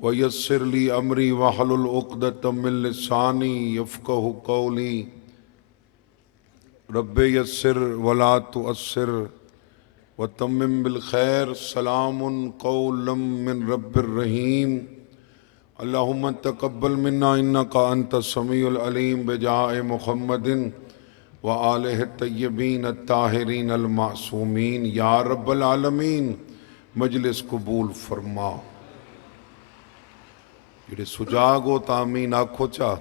ويسر لي أمري واحلل عقدة من لساني يفقهوا قولي رب يسر ولا تؤسر وتمم بالخير سلام قولا من رب الرحيم اللهم تقبل منا إنك أنت السميع العليم بجاه محمد وآلہ الطیبین الطاہرین المعصومین یا رب العالمین مجلس قبول فرما جڑے سجاگ ہو تامین آکھو چا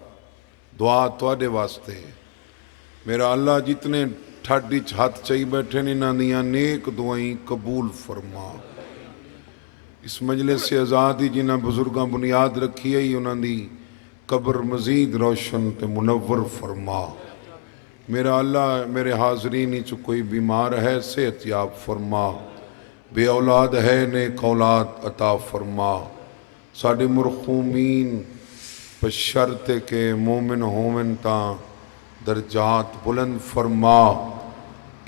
دعا تواڈے واسطے میرا اللہ جتنے ٹھاڈی ہاتھ چاہی بیٹھے انہاں دیاں نیک دعائیں قبول فرما اس مجلس سے آزادی جنہاں بزرگاں بنیاد رکھی ہے انہاں دی قبر مزید روشن تے منور فرما میرا اللہ میرے حاضرین چ کوئی بیمار ہے صحت یاب فرما بے اولاد ہے نیک اولاد عطا فرما ساڈے مرحومین بشرط کے مومن ہومن تاں درجات بلند فرما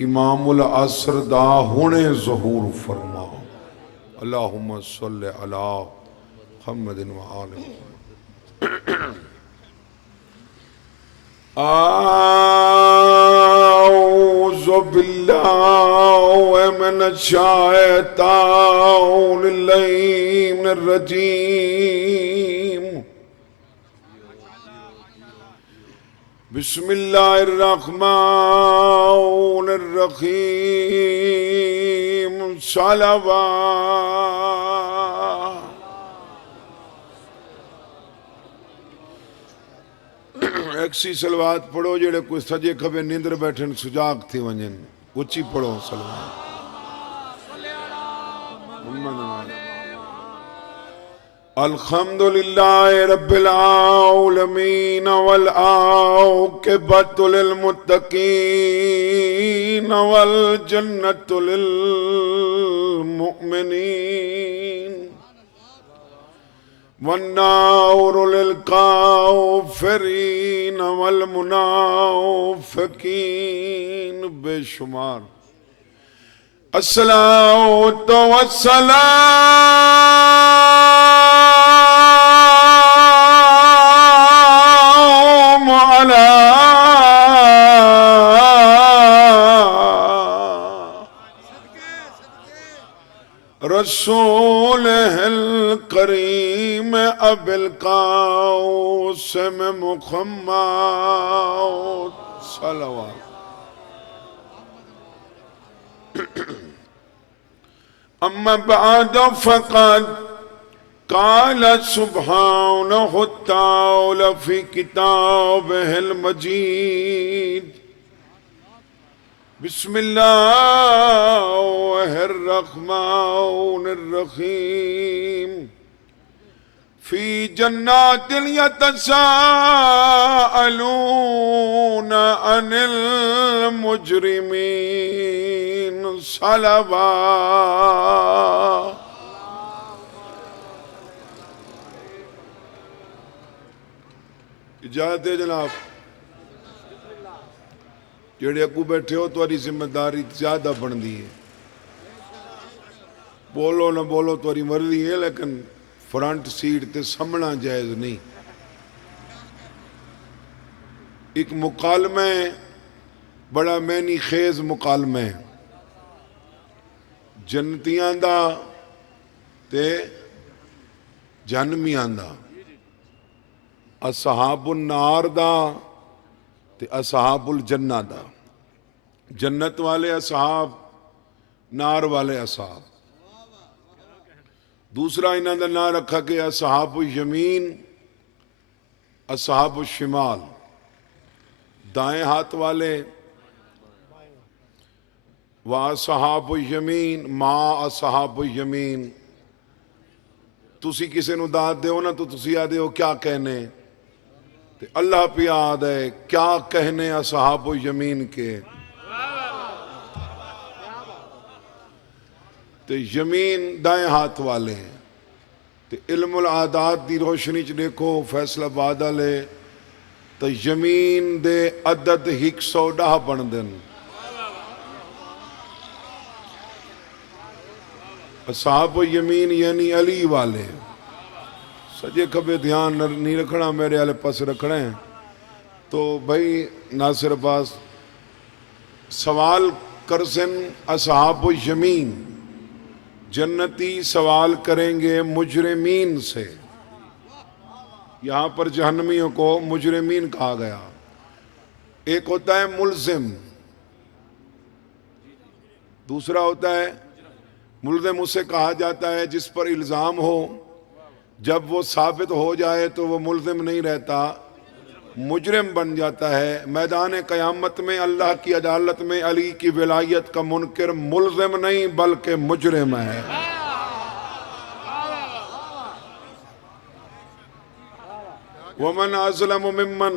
امام العصر دا ہونے ظہور فرما اللہم صلی علی محمد و آلہ اعوذ باللہ من الشیطان اللعین الرجیم بسم اللہ الرحمن الرحیم صلوات ایکسی صلوات پڑھو جڑے کوئی سجے کھبے نیندر بیٹھن سجاگ تھی ونجن اچھی پڑھو صلوات الحمدللہ رب العالمین والعاقبۃ للمتقین والجنۃ للمؤمنین والنار للکافرین والمنافقین بے شمار الصلاۃ والسلام علی رسولہ الکریم ابی القاسم محمد صلوات اما بعد فقد قال سبحانہ وتعالی فی کتابہ المجید بسم اللہ الرحمن الرحیم فی جنات یتساءلون عن المجرمین صلوات اجازت ہے جناب جڑے اگو بیٹھے ہو تمہاری ذمہ داری زیادہ بن دی ہے بولو نہ بولو تمہاری مرضی ہے لیکن فرنٹ سیٹ تے سمنا جائز نہیں ایک مکالمہ ہے بڑا معنی خیز مکالمہ ہے جنتیاں دا تے جہنمیاں دا اصحاب النار دا تے اصحاب الجنہ دا جنت والے اصحاب نار والے اصحاب دوسرا انہوں نے نام رکھا کہ اصحاب الیمین اصحاب الشمال دائیں ہاتھ والے واصحاب الیمین ما اصحاب الیمین تسی کسی نو داد دے ہو نا تو تسی آدھے ہو کیا کہنے تے اللہ پہ یاد ہے کیا کہنے اصحاب الیمین کے تے یمین دائیں ہاتھ والے ہیں تے علم العادات دی روشنی چ دیکھو فیصلہ آباد والے تے یمین دے عدد 110 بن دن اصحاب الیمین یعنی علی والے سجے کھبے دھیان نہیں رکھنا، میرے والے پاس رکھنا ہے. تو بھائی ناصر عباس سوال کرسن اصحاب الیمین، جنتی سوال کریں گے مجرمین سے. یہاں پر جہنمیوں کو مجرمین کہا گیا. ایک ہوتا ہے ملزم، دوسرا ہوتا ہے ملزم. اسے کہا جاتا ہے جس پر الزام ہو، جب وہ ثابت ہو جائے تو وہ ملزم نہیں رہتا، مجرم بن جاتا ہے. میدان قیامت میں اللہ کی عدالت میں علی کی ولایت کا منکر ملزم نہیں بلکہ مجرم ہے. وَمَنْ أَظْلَمُ مِمَّنْ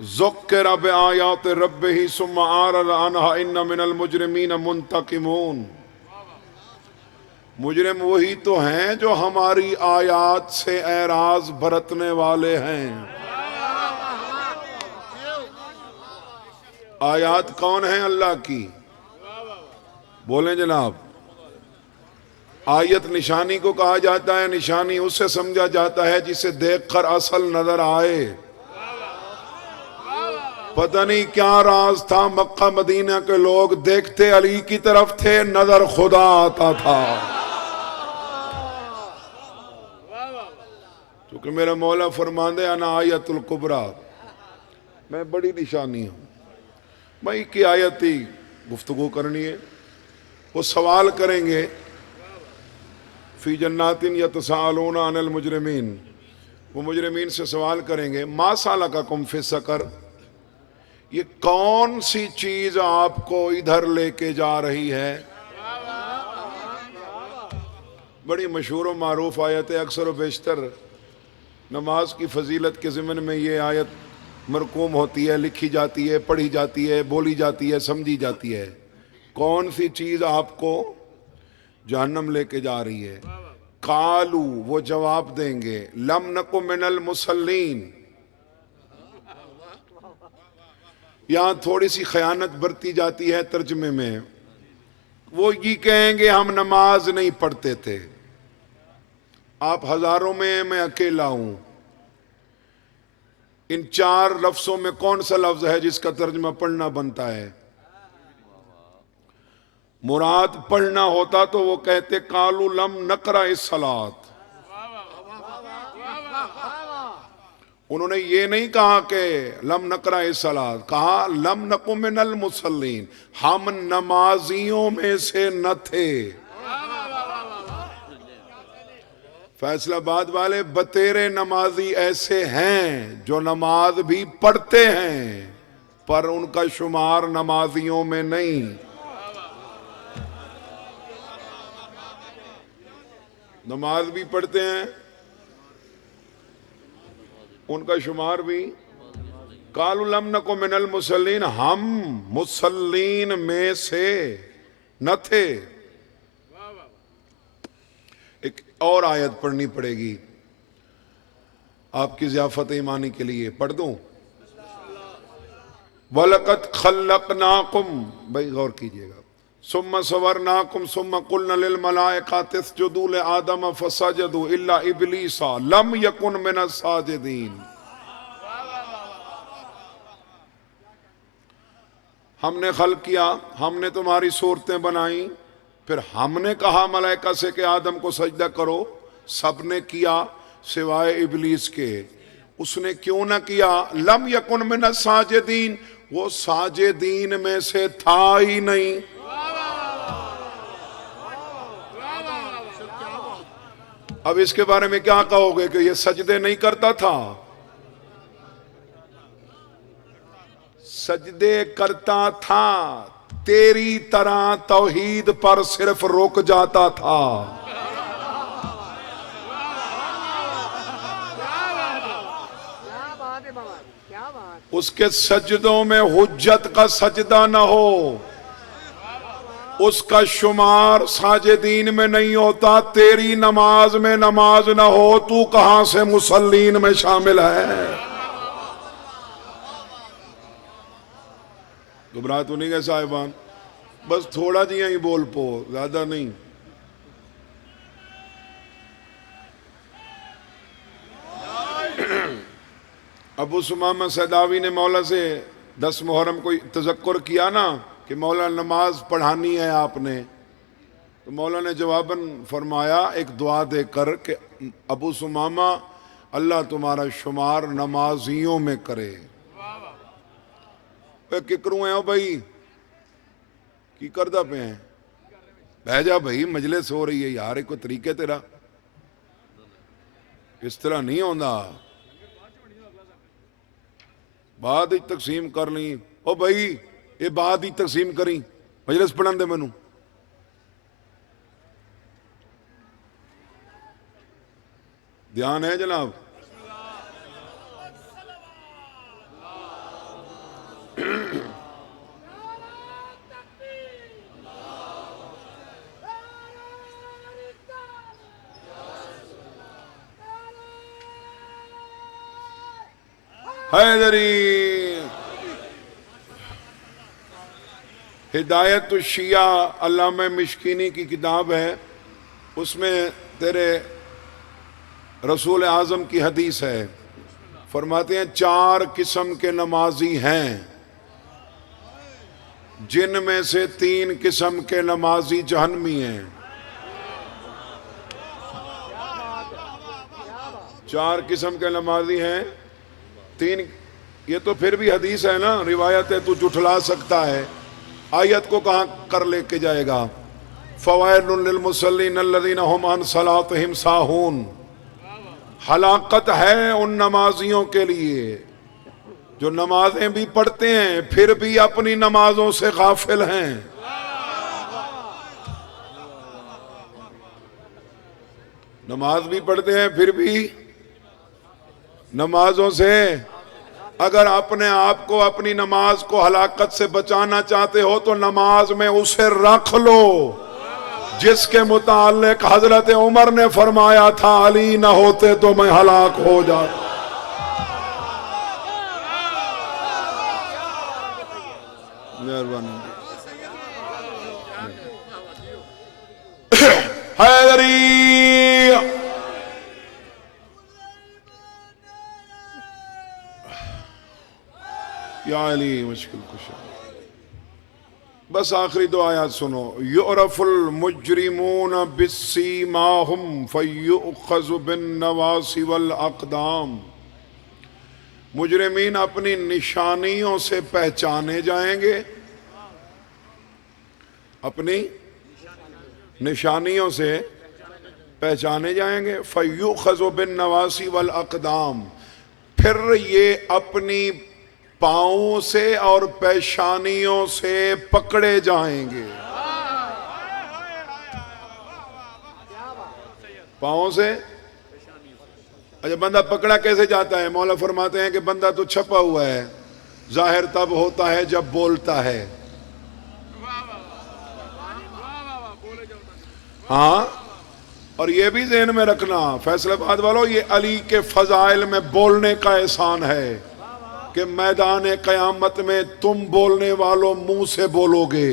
ذُكِّرَ بِآيَاتِ رَبِّهِ ثُمَّ أَعْرَضَ عَنْهَا إِنَّ مِنَ الْمُجْرِمِينَ مُنْتَقِمُونَ. مجرم وہی تو ہیں جو ہماری آیات سے اعراض برتنے والے ہیں. آیات کون ہیں؟ اللہ کی. بولیں جناب. آیت نشانی کو کہا جاتا ہے. نشانی اسے سمجھا جاتا ہے جسے دیکھ کر اصل نظر آئے. پتہ نہیں کیا راز تھا، مکہ مدینہ کے لوگ دیکھتے علی کی طرف تھے، نظر خدا آتا تھا. کیونکہ میرا مولا فرماندے انا آیت الکبریٰ، میں بڑی نشانی ہوں. میں کی آیت ہی گفتگو کرنی ہے. وہ سوال کریں گے فی جنات یتساءلون عن المجرمین. وہ مجرمین سے سوال کریں گے ما سالککم فی سقر، یہ کون سی چیز آپ کو ادھر لے کے جا رہی ہے. بڑی مشہور و معروف آیت ہے. اکثر و بیشتر نماز کی فضیلت کے ضمن میں یہ آیت مرقوم ہوتی ہے، لکھی جاتی ہے، پڑھی جاتی ہے، بولی جاتی ہے، سمجھی جاتی ہے. کون سی چیز آپ کو جہنم لے کے جا رہی ہے. قالو، وہ جواب دیں گے لم نکو من المصلین. یہاں تھوڑی سی خیانت برتی جاتی ہے ترجمے میں. وہ یہ کہیں گے ہم نماز نہیں پڑھتے تھے. آپ ہزاروں میں اکیلا ہوں. ان چار لفظوں میں کون سا لفظ ہے جس کا ترجمہ پڑھنا بنتا ہے؟ مراد پڑھنا ہوتا تو وہ کہتے قالوا لم نقرأ الصلاۃ. انہوں نے یہ نہیں کہا کہ لم نقرأ الصلاۃ، کہا لم نکن من المصلین، ہم نمازیوں میں سے نہ تھے. فیصلہ آباد والے بتیرے نمازی ایسے ہیں جو نماز بھی پڑھتے ہیں پر ان کا شمار نمازیوں میں نہیں. نماز بھی پڑھتے ہیں، ان کا شمار بھی. قالوا لم نکن من المصلین، ہم مصلین میں سے نہ تھے. ایک اور آیت پڑھنی پڑے گی آپ کی ضیافت ایمانی کے لیے، پڑھ دوں؟ وَلَقَدْ خَلَّقْنَاكُمْ، بھائی غور کیجئے گا. ثُمَّ صَوَرْنَاكُمْ ثُمَّ قُلْنَا لِلْمَلَائِكَةِ اسْجُدُوا لِآدَمَ فَسَجَدُوا إِلَّا إِبْلِيسَ لَمْ يَكُنْ مِنَ السَّاجِدِينَ. ہم نے خلق کیا، ہم نے تمہاری صورتیں بنائیں، پھر ہم نے کہا ملائکہ سے کہ آدم کو سجدہ کرو، سب نے کیا سوائے ابلیس کے. اس نے کیوں نہ کیا؟ لم یکن من الساجدین، وہ ساجدین میں سے تھا ہی نہیں. اب اس کے بارے میں کیا کہو گے کہ یہ سجدے نہیں کرتا تھا؟ سجدے کرتا تھا، تیری طرح توحید پر صرف رک جاتا تھا. اس کے سجدوں میں حجت کا سجدہ نہ ہو، اس کا شمار ساجدین میں نہیں ہوتا. تیری نماز میں نماز نہ ہو، تو کہاں سے مصلین میں شامل ہے؟ گھبرا تو نہیں گئے صاحبان؟ بس تھوڑا جی ہی بول پو، زیادہ نہیں. ابو سمامہ سیداوی نے مولا سے 10 محرم کو تذکر کیا نا کہ مولا نماز پڑھانی ہے آپ نے، تو مولا نے جواباً فرمایا ایک دعا دے کر کہ ابو سمامہ اللہ تمہارا شمار نمازیوں میں کرے۔ ککروں ہیں بھائی کی کردہ پہ ہیں، بہ جا بھائی مجلس ہو رہی ہے یار، ایک طریقے تیرا اس طرح نہیں ہوندہ، بعد ہی تقسیم کر لیں۔ او بھائی یہ بعد ہی تقسیم کریں، مجلس پڑھن دے منو۔ دھیان ہے جناب؟ حیدری ہدایت الشیعہ علامہ مشکینی کی کتاب ہے، اس میں تیرے رسول اعظم کی حدیث ہے، فرماتے ہیں 4 قسم کے نمازی ہیں جن میں سے 3 قسم کے نمازی جہنمی ہیں۔ 4 قسم کے نمازی ہیں، 3، یہ تو پھر بھی حدیث ہے نا، روایت ہے، تو جھٹلا سکتا ہے، آیت کو کہاں کر لے کے جائے گا؟ فوائل للمصلین الذین هم عن صلاتهم ساہون، ہلاکت ہے ان نمازیوں کے لیے جو نمازیں بھی پڑھتے ہیں پھر بھی اپنی نمازوں سے غافل ہیں۔ نماز بھی پڑھتے ہیں پھر بھی نمازوں سے، اگر اپنے آپ کو اپنی نماز کو ہلاکت سے بچانا چاہتے ہو تو نماز میں اسے رکھ لو جس کے متعلق حضرت عمر نے فرمایا تھا علی نہ ہوتے تو میں ہلاک ہو جاتا۔ مہربانی حیدری یا علی مشکل کشا۔ بس آخری 2 آیات سنو۔ یعرف المجرمون بسیماہم فیؤخذ بالنواصی والاقدام، مجرمین اپنی نشانیوں سے پہچانے جائیں گے، اپنی نشانیوں سے پہچانے جائیں گے، فیؤخذ بالنواصی والاقدام، پھر یہ اپنی پاؤں سے اور پیشانیوں سے پکڑے جائیں گے۔ پاؤں سے، اچھا بندہ پکڑا کیسے جاتا ہے؟ مولا فرماتے ہیں کہ بندہ تو چھپا ہوا ہے، ظاہر تب ہوتا ہے جب بولتا ہے۔ ہاں، اور یہ بھی ذہن میں رکھنا فیصل آباد والوں، یہ علی کے فضائل میں بولنے کا احسان ہے کہ میدان قیامت میں تم بولنے والوں منہ سے بولو گے،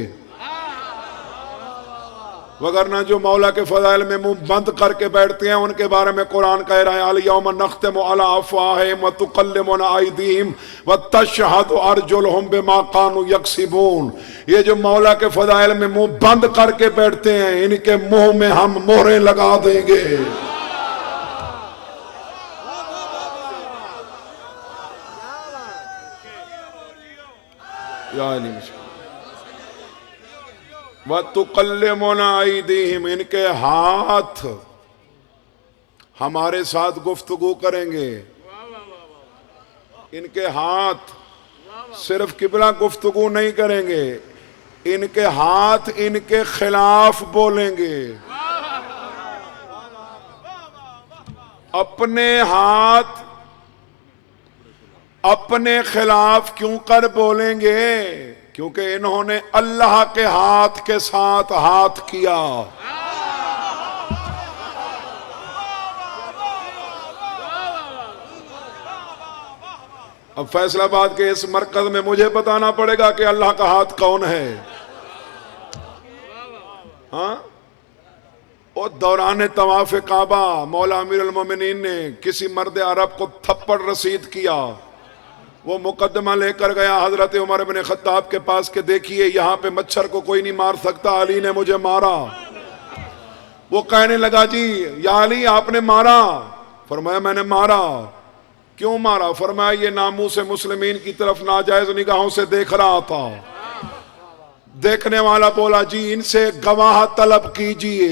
وگرنہ جو مولا کے فضائل میں منہ بند کر کے بیٹھتے ہیں ان کے بارے میں قرآن کہہ رہا ہے الیوم نختم علی افواہہم وتکلمنا ایدیہم وتشہد ارجلہم بما کانوا یکسبون، یہ جو مولا کے فضائل میں منہ بند کر کے بیٹھتے ہیں ان کے منہ میں ہم مہریں لگا دیں گے۔ یا علی وَتُقَلِّمُنَا أَيْدِيهِمْ، ان کے ہاتھ ہمارے ساتھ گفتگو کریں گے، ان کے ہاتھ صرف قبلہ گفتگو نہیں کریں گے، ان کے ہاتھ ان کے خلاف بولیں گے۔ اپنے ہاتھ اپنے خلاف کیوں کر بولیں گے؟ کیونکہ انہوں نے اللہ کے ہاتھ کے ساتھ ہاتھ کیا۔ اب فیصل آباد کے اس مرکز میں مجھے بتانا پڑے گا کہ اللہ کا ہاتھ کون ہے؟ ہاں، اور دوران طواف کعبہ مولا امیر المومنین نے کسی مرد عرب کو تھپڑ رسید کیا، وہ مقدمہ لے کر گیا حضرت عمر بن خطاب کے پاس کہ دیکھیے یہاں پہ مچھر کو کوئی نہیں مار سکتا، علی نے مجھے مارا۔ وہ کہنے لگا جی یا علی آپ نے مارا؟ فرمایا میں نے مارا۔ کیوں مارا؟ فرمایا یہ ناموس مسلمین کی طرف ناجائز نگاہوں سے دیکھ رہا تھا۔ دیکھنے والا بولا جی ان سے گواہ طلب کیجئے،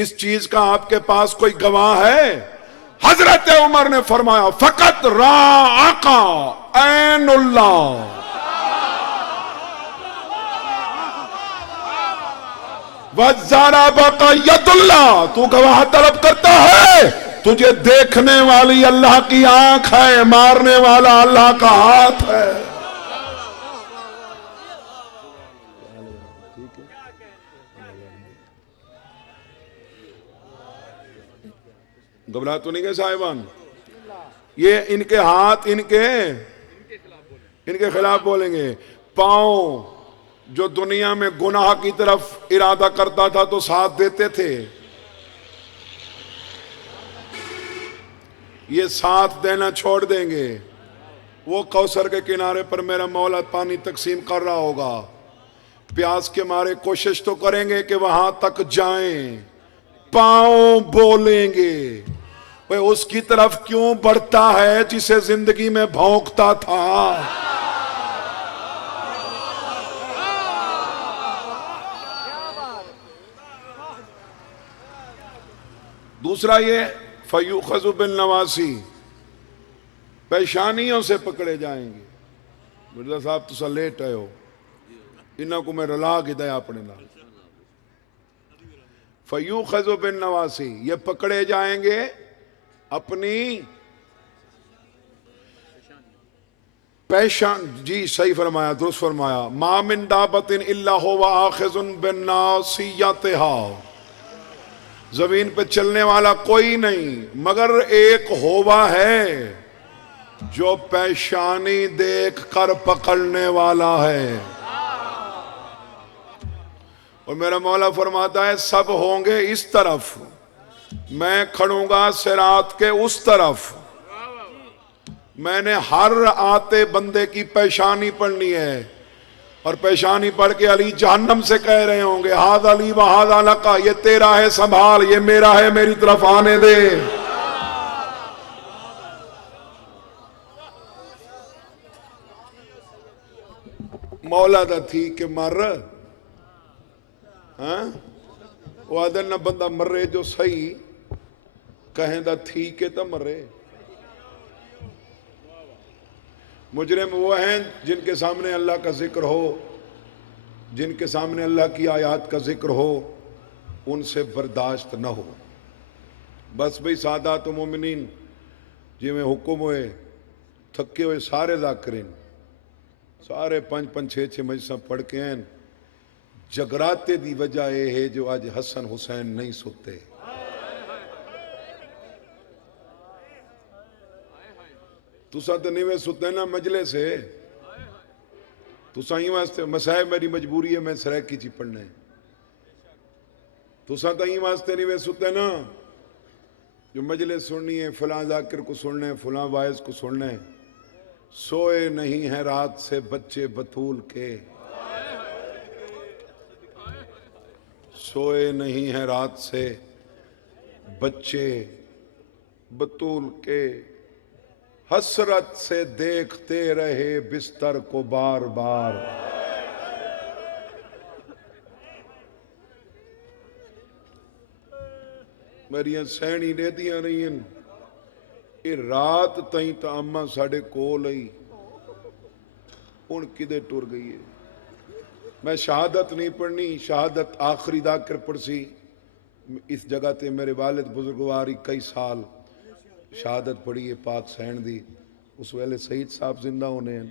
اس چیز کا آپ کے پاس کوئی گواہ ہے؟ حضرت عمر نے فرمایا فقط راعک عین اللہ، وَضَرَبَكَ یَدُ اللہ، تو گواہ طلب کرتا ہے، تجھے دیکھنے والی اللہ کی آنکھ ہے، مارنے والا اللہ کا ہاتھ ہے۔ گھبرا تو نہیں گئے صاحبان؟ یہ ان کے ہاتھ ان کے خلاف بولیں گے۔ پاؤں جو دنیا میں گناہ کی طرف ارادہ کرتا تھا تو ساتھ دیتے تھے، یہ ساتھ دینا چھوڑ دیں گے۔ وہ کوثر کے کنارے پر میرا مولا پانی تقسیم کر رہا ہوگا، پیاس کے مارے کوشش تو کریں گے کہ وہاں تک جائیں، پاؤں بولیں گے اس کی طرف کیوں بڑھتا ہے جسے زندگی میں بھونکتا تھا۔ دوسرا یہ فیوخذ بالنواسی، پیشانیوں سے پکڑے جائیں گے۔ مرزا صاحب تسا لیٹ آئے ہو، انہاں کو میں رلا کے دیا اپنے نال۔ فیوخذ بالنواسی، یہ پکڑے جائیں گے اپنی پیشان، جی صحیح فرمایا، درست فرمایا۔ ما من دابت الا هو آخذ بالناصیتھا، زمین پہ چلنے والا کوئی نہیں مگر ایک ہوا ہے جو پیشانی دیکھ کر پکڑنے والا ہے۔ اور میرا مولا فرماتا ہے سب ہوں گے اس طرف، میں کھڑوں گا صراط کے اس طرف، میں نے ہر آتے بندے کی پیشانی پڑھنی ہے، اور پیشانی پڑھ کے علی جہنم سے کہہ رہے ہوں گے ہذا لی و ہذا لکا، یہ تیرا ہے سنبھال، یہ میرا ہے میری طرف آنے دے۔ مولا دا تھی کہ مر وہ آدھر نہ بندہ مرے جو صحیح کہیں دا تھی کہ تا مرے۔ مجرم وہ ہیں جن کے سامنے اللہ کا ذکر ہو، جن کے سامنے اللہ کی آیات کا ذکر ہو، ان سے برداشت نہ ہو۔ بس بھئی سادات و مومنین جی میں حکم ہوئے تھکے ہوئے سارے ذاکرین، سارے 5-5 مجلساں پڑھ کے ہیں، جگراتے دی وجہ یہ ہے جو آج حسن حسین نہیں ستے۔ تسا تو نہیں ستے نا مجلے سے، تسا ہی واسطے مسائب میری مجبوری ہے میں سریکی چی پڑھنے، تسا تو ہی واسطے نہیں ستے نا جو مجلس سننی ہے، فلاں ذاکر کو سننے، فلاں واعظ کو سننے۔ سوئے نہیں ہیں رات سے بچے بطول کے، سوئے نہیں ہیں رات سے بچے بطول کے، حسرت سے دیکھتے رہے بستر کو بار بار۔ میریاں سینی دے دیا رہی ہیں، یہ رات تائیں تا اماں ساڑھے کو لئی ان کدے ٹور گئی ہے۔ میں شہادت نہیں پڑھنی، شہادت آخری ذاکر پڑھ سی اس جگہ تے میرے والد بزرگواری کئی سال شہادت پڑھی ہے پاک سین دی، اس ویلے سعید صاحب زندہ ہونے ہیں،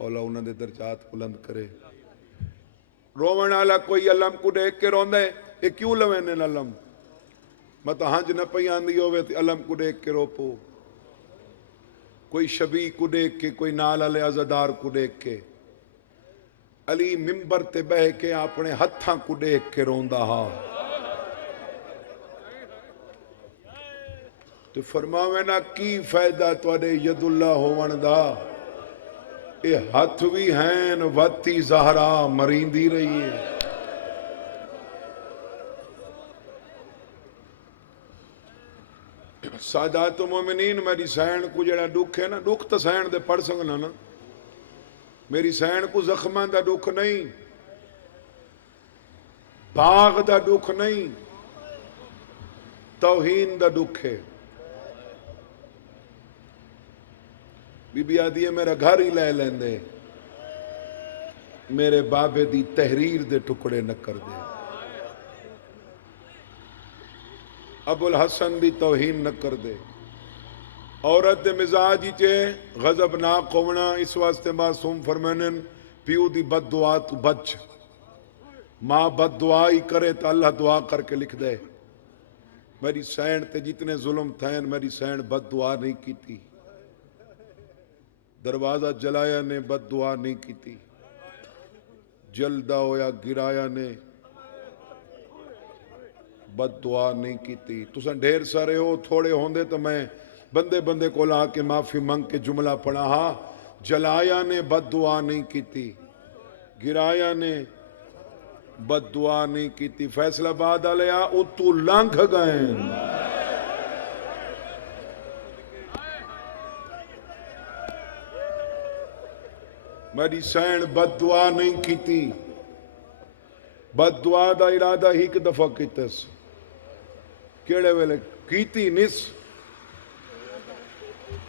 اولا انہوں نے درجات بلند کرے۔ رومن آلا کوئی علم کو دیکھ کے روندے یہ کیوں لوینے علم، مطا ہنج نہ پئی آندی ہوئے تے علم کو دیکھ کے رو پو، کوئی شبی کو دیکھ کے، کوئی نال علی عزدار کو دیکھ کے، علی ممبر تے بہ کے اپنے ہتھاں کو دیکھ کے روندا ہا۔ تو فرماوے نا کی فائدہ تواڈے ید اللہ ہون دا، اے ہاتھ بھی ہیں وتی زہرا مریندی رہی ہے۔ سادات مومنین، میری سین کو جڑا دکھ ہے نا، دکھ تو سین دے پڑھ سکنا نا، میری سین کو زخماں دا دکھ نہیں، باغ دا دکھ نہیں، توہین دا دکھ ہے۔ بی بی آدھی ہے میرا گھر ہی لے لیندے، میرے بابے دی تحریر دے ٹکڑے نہ کر دے، ابو الحسن دی توہین نہ کر دے۔ عورت دے مزاج چے غضب نہ قونا، اس واسطے معصوم فرمانن پیو دی بد دعا تو بچ، ماں بد دعا ہی کرے تو اللہ دعا کر کے لکھ دے۔ میری سین تے جتنے ظلم تھے میری سین بد دعا نہیں کیتی، دروازہ جلایا نے بد دعا نہیں کیتی، جلدا ہویا گرایا نے بد دعا نہیں کیتی۔ تساں ڈھیر سارے ہو، تھوڑے ہوندے تو میں بندے بندے کو لا کے معافی منگ کے جملہ پڑھا، ہاں جلایا نے بد دعا نہیں کیتی، گرایا نے بد دعا نہیں کیتی، فیصلہ باد آلیا اتو لنگھ گئے۔ میری سین بد دعا نہیں کیتی، بد دعا دا ارادہ ہی ایک دفعہ کیتس، کیڑے ویلے کیتی نس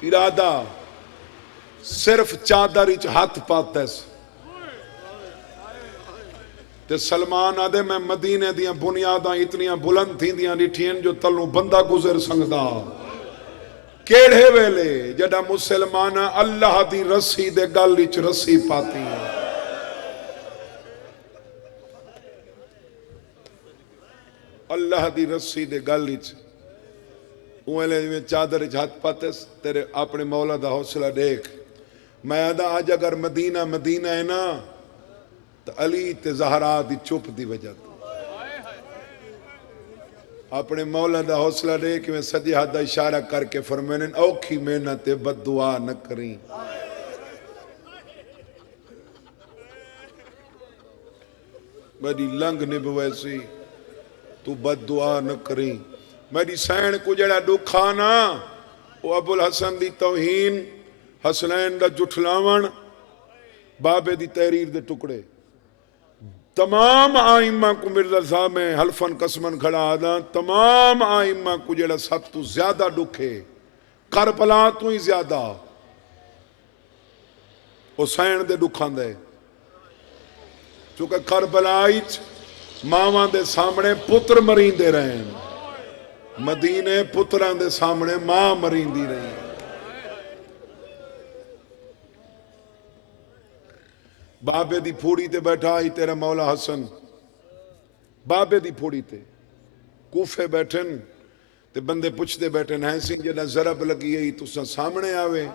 ارادہ صرف چادر اچ ہاتھ پاتس تے سلمان آدھے میں مدینے دیاں بنیاداں اتنیاں بلند تھی دیاں ڈٹھین جو تلوں بندہ گزر سنگدا، کیڑے ویلے جڑا مسلمان اللہ دی رسی دے گل وچ رسی پاتی ہے۔ اللہ دی رسی دے گل وچ اوے میں چادر وچ ہاتھ پاتس، تیرے اپنے مولا دا حوصلہ دیکھ۔ میں آدھا آج اگر مدینہ مدینہ ہے نا تو علی تے زہرا دی چپ دی وجہ تو اپنے مولا دا حوصلہ دے کہ میں سجے ہاتھ دا اشارہ کر کے فرمائن اوکھی محنت بد دعا نہ کریں، میری لنگ نب ویسی تو بد دعا نہ کریں۔ میری سین کو جڑا دکھا نا وہ ابو الحسن دی توہین، حسنین دا جٹھلاون، بابے دی تحریر دے ٹکڑے، تمام آئمہ کو مرزا صاحب میں حلفن قسمن کھڑا آدھا، تمام آئمہ کو جڑا سب تو زیادہ دکھے کربلا تو ہی زیادہ حسین دے دکھان دے، چونکہ کربلائچ ماواں دے سامنے پتر مرین دے رہے ہیں، مدینے پتران دے سامنے ماں مرین دی رہی ہیں۔ بابے دی پھوڑی تے بیٹھا ہی تیرا مولا حسن، بابے دی پھوڑی تے کوفے بیٹھن تے بندے پوچھتے بیٹھن ہیں سی جنہ ضرب لگی ہے تو سامنے آوے،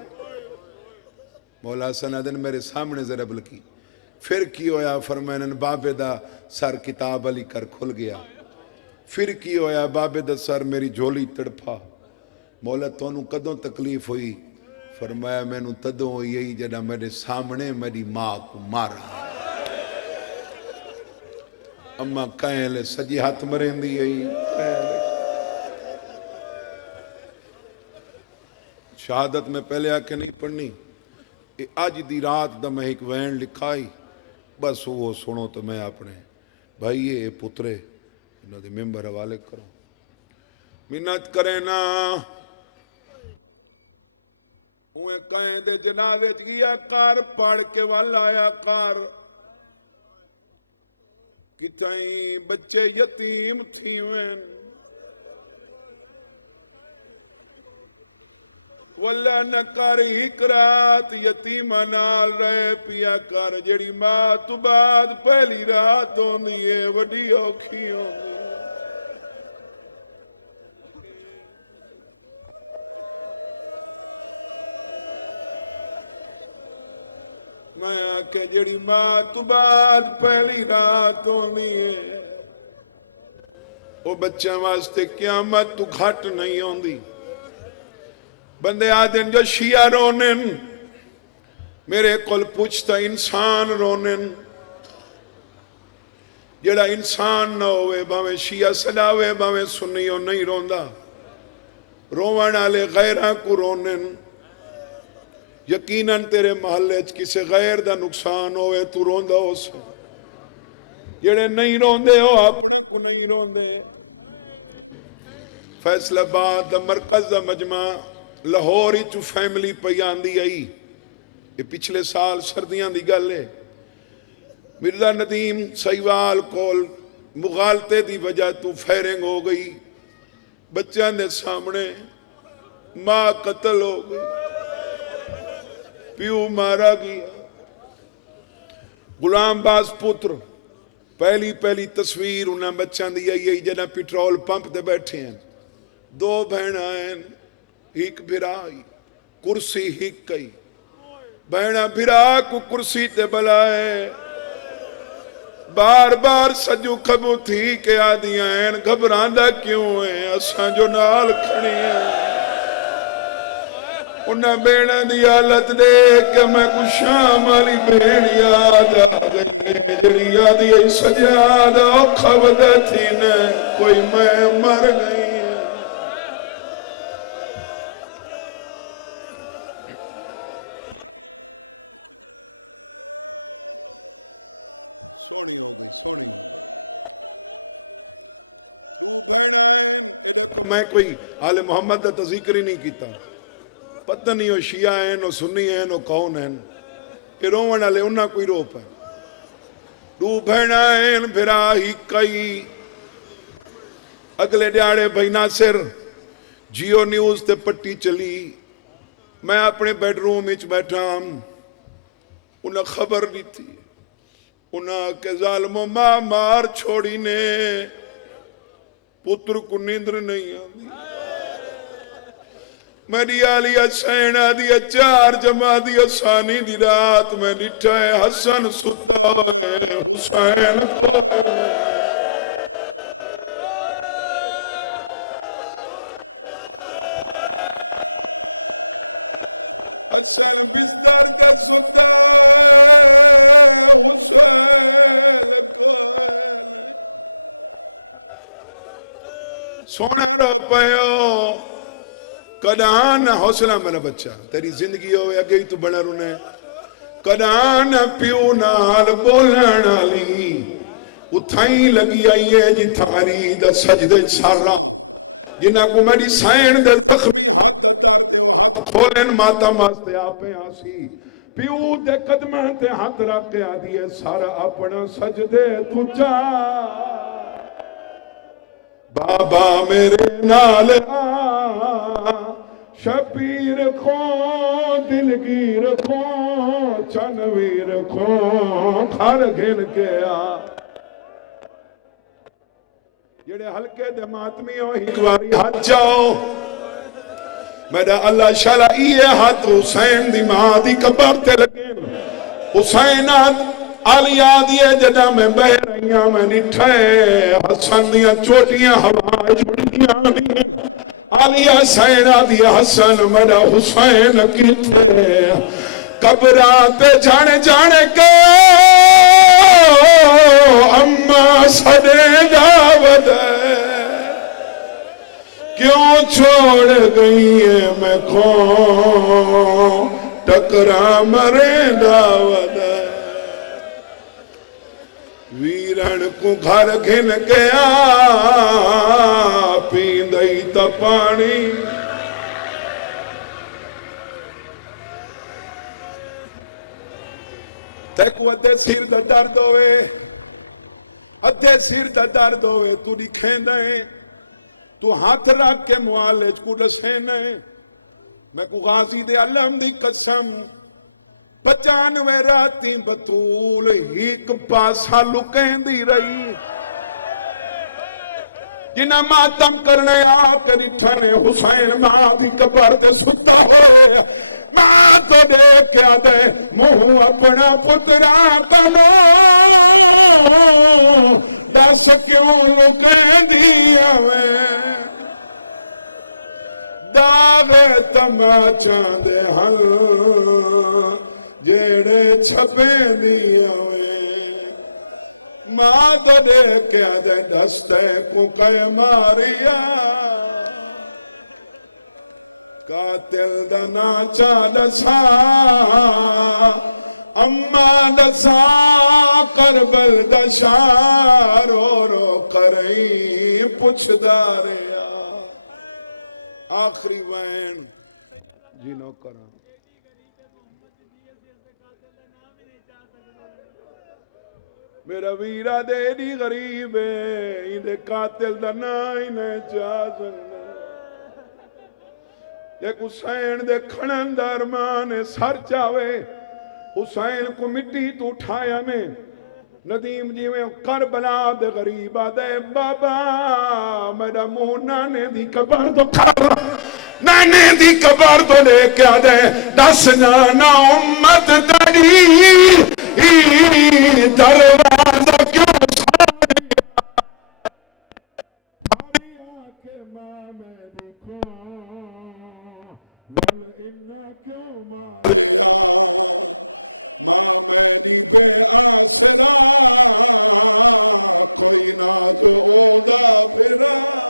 مولا حسن آدھن میرے سامنے ضرب لگی، پھر کی ہویا؟ فرمائنن بابے دا سر کتاب علی کر کھل گیا، پھر کی ہویا؟ بابے دا سر میری جھولی تڑپا، مولا تونوں کدوں تکلیف ہوئی؟ فرمایا میں نو تدوں یہی جڑا میرے سامنے میری ماں کو مارا، اما کہیں لے سجی ہاتھ مرین دی یہی شہادت میں پہلے آکے نہیں پڑھنی، آج دی رات دا میں ایک وین لکھائی، بس وہ سنو تو میں اپنے بھائی یہ پترے انہوں دے ممبر حوالے کرو، منت کرے نا اوے کہیں دے جنازے گیا کار پڑھ کے والا آیا کار، کتائیں بچے یتیم تھی ہوئے واللہ نہ کر ہکرات یتیمہ نال رہے پیا کر، جڑی ماں تو بعد پہلی رات ہونی ہے وڈی اوکھی ہونی ہے۔ میں آکے جڑی ماں تو بعد پہلی رات ہونی ہے، وہ بچہ واسطے قیامت تو گھٹ نہیں ہوندی، بندے آدن جو شیعہ رونن میرے کول پوچھتا انسان رونن جڑا انسان نہ ہوئے باویں شیعہ سلاوے باویں سنیوں نہیں روندا روان والے غیراں کو رونن یقیناً تیرے محلے کسی غیر دا نقصان ہوئے تو روندا ہو سے جڑے نہیں روندے ہو اپنا کو نہیں روندے فیصل آباد دا مرکز دا مجمع لاہور ہی چو فیملی پہ آندی آئی یہ پچھلے سال سردیاں دی گل ہے مرزا ندیم سیوال کول مغالطے دی وجہ تو فیرنگ ہو گئی بچیاں دے سامنے ماں قتل ہو گئی پیو مارا گیا غلام باز پتر پہلی تصویر انہاں بچیاں دی آئی جنہاں پیٹرول پمپ دے بیٹھے ہیں دو بہناں ہیں ایک بھرائی کرسی ہک گئی بہنا بھرا کو کرسی تے بلائے بار بار سجو کھبو تھی کہ آدیاں ہیں گھبراندہ کیوں ہیں اساں جو نال کھڑی ہیں انہاں بیڑا دی حالت دے کہ میں کو شام والی بین یاد آگئے جڑی یادی ای سجاد اوکھا ودا تھی نے کوئی میں مر گئی میں کوئی آل محمد دا تذکر ہی نہیں کیتا پتہ نہیں ہو شیعہ ہیں نو سنی ہیں نو کون ہیں کہ روون والے انہاں کوئی روپ ہے دو بہنا ہیں بھرا ہی کئی اگلے ڈیاڑے بھائی ناصر جیو نیوز تے پٹی چلی میں اپنے بیڈ روم وچ بیٹھا انہاں خبر نہیں تھی انہاں کہ ظالموں ماں مار چھوڑی نے پتر کو نیندر نہیں آدھی میری آلیہ سینہ دیا چار جمع دیا ثانی دی رات میں نٹھا ہے حسن ستا ہے حسین کو سونا رو پہو کدان حوصلہ میرا بچہ تیری زندگی ہوئے اگے ہی تو بڑا رونے کدان پیو نال بولن علی اتھائیں لگی آئیے جی تھاری دا سجدے سارا جنہ کو میری سائن دے زخمی کھولن ماتا ماستے آپے آسی پیو دے قدمان تے ہاتھ رکھ کے آدھیے سارا اپنا سجدے تجھا بابا میرے نال شبیر کو دلگیر کو چنویر کو کھر گھن کے جڑے ہلکے دے ماتمی ہو ہکواری ہاتھ جاؤ میرا اللہ شالا یہ ہاتھ حسین دی ماں دی قبر تے لگے حسین آلی آدھیے جدہ میں بہ رہیاں میں نٹھے حسن دیا چوٹیاں ہوا جڑیاں دیا آلی حسین آدھیے حسن میرا حسین کتے قبراتے جانے جانے کے اممہ سڑے دعوت کیوں چھوڑ گئی ہے میں کھوں ٹکرا مرے دعوت ویرن کو گھر گھن گیا پیندئی تا پانی تیکو ادھے سیر دا درد ہوئے ادھے سیر دا درد ہوئے تو دکھیں دیں تو ہاتھ رکھ کے معالج کو دسیں دیں میں کو غازی دے علم دی قسم 95 راتی بطول ایک پاسا لکیں دی رہی جنہ ماتم کرنے آکر اٹھانے حسین ماں دی قبر دے ستا ہوئے ماں تو دیکھا دے منہ اپنا پترا کلو دس کیوں لکیں دیا میں داغ تماچاں دے ہن جیڑے چھپے دیاں ماں تو دیکھیا دے دستے کو کہ ماریا قاتل دا ناچا دسا اما دسا کربل دشا رو رو کریں پوچھ داریا آخری وین جنوں کراں میرا ویرا دے دی غریب ہے اندے قاتل دا نا ہی نہیں چاہ سکنا ایک حسین دے کھڑن دا ارمان سر چاوے حسین کو مٹی تو اٹھایا میں ندیم جی میں کربلا دے غریبہ دے بابا میرا منہ نانے دی قبر تو کھا نانے دی قبر تو لے کے دے دس نانا امت دڑی دروازہ کیوں سارے آنکھ ماں میں دیکھو بل انہ کیوں مارے ماں میں دیکھا سوا کئی نہ پڑھا خدا